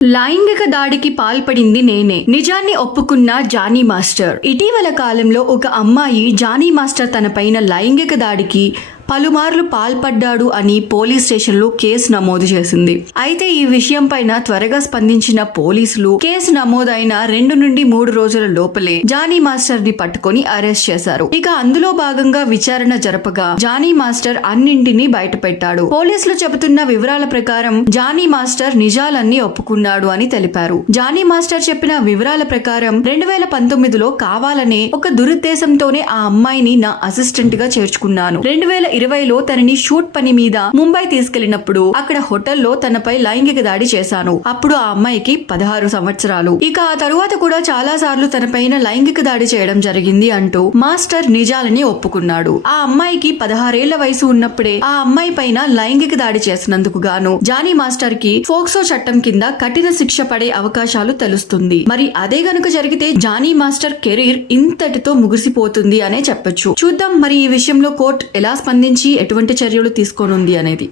లైంగిక దాడికి పాల్పడింది నేనే, నిజాన్ని ఒప్పుకున్న జానీ మాస్టర్. ఇటీవల కాలంలో ఒక అమ్మాయి జానీ మాస్టర్ తనపైన లైంగిక దాడికి పలుమార్లు పాల్పడ్డాడు అని పోలీస్ స్టేషన్లో కేసు నమోదు చేసింది. అయితే ఈ విషయం పైన త్వరగా స్పందించిన పోలీసులు కేసు నమోదైన 2 నుండి 3 రోజుల లోపలే జానీ మాస్టర్ ని పట్టుకొని అరెస్ట్ చేశారు. ఇక అందులో భాగంగా విచారణ జరపగా జానీ మాస్టర్ అన్నింటినీ బయటపెట్టాడు. పోలీసులు చెబుతున్న వివరాల ప్రకారం జానీ మాస్టర్ నిజాలన్నీ ఒప్పుకున్నాడు అని తెలిపారు. జానీ మాస్టర్ చెప్పిన వివరాల ప్రకారం 2019లో కావాలనే ఒక దురుద్దేశంతోనే ఆ అమ్మాయిని నా అసిస్టెంట్ గా చేర్చుకున్నాను. 2020లో తనని షూట్ పని మీద ముంబై తీసుకెళ్లినప్పుడు అక్కడ హోటల్లో తనపై లైంగిక దాడి చేశాను. అప్పుడు ఆ అమ్మాయికి 16 సంవత్సరాలు. ఇక ఆ తరువాత కూడా చాలా సార్లు తనపైన లైంగిక దాడి చేయడం జరిగింది అంటూ మాస్టర్ నిజాలని ఒప్పుకున్నాడు. ఆ అమ్మాయికి 16 ఏళ్ల వయసు ఉన్నప్పుడే ఆ అమ్మాయి పైన లైంగిక దాడి చేసినందుకు గాను జానీ మాస్టర్ కి ఫోక్సో చట్టం కింద కఠిన శిక్ష పడే అవకాశాలు తెలుస్తుంది. మరి అదే గనుక జరిగితే జానీ మాస్టర్ కెరీర్ ఇంతటితో ముగిసిపోతుంది అనే చెప్పొచ్చు. చూద్దాం మరి ఈ విషయంలో కోర్టు ఎలా స్పందించి ఎటువంటి చర్యలు తీసుకోనుంది అనేది.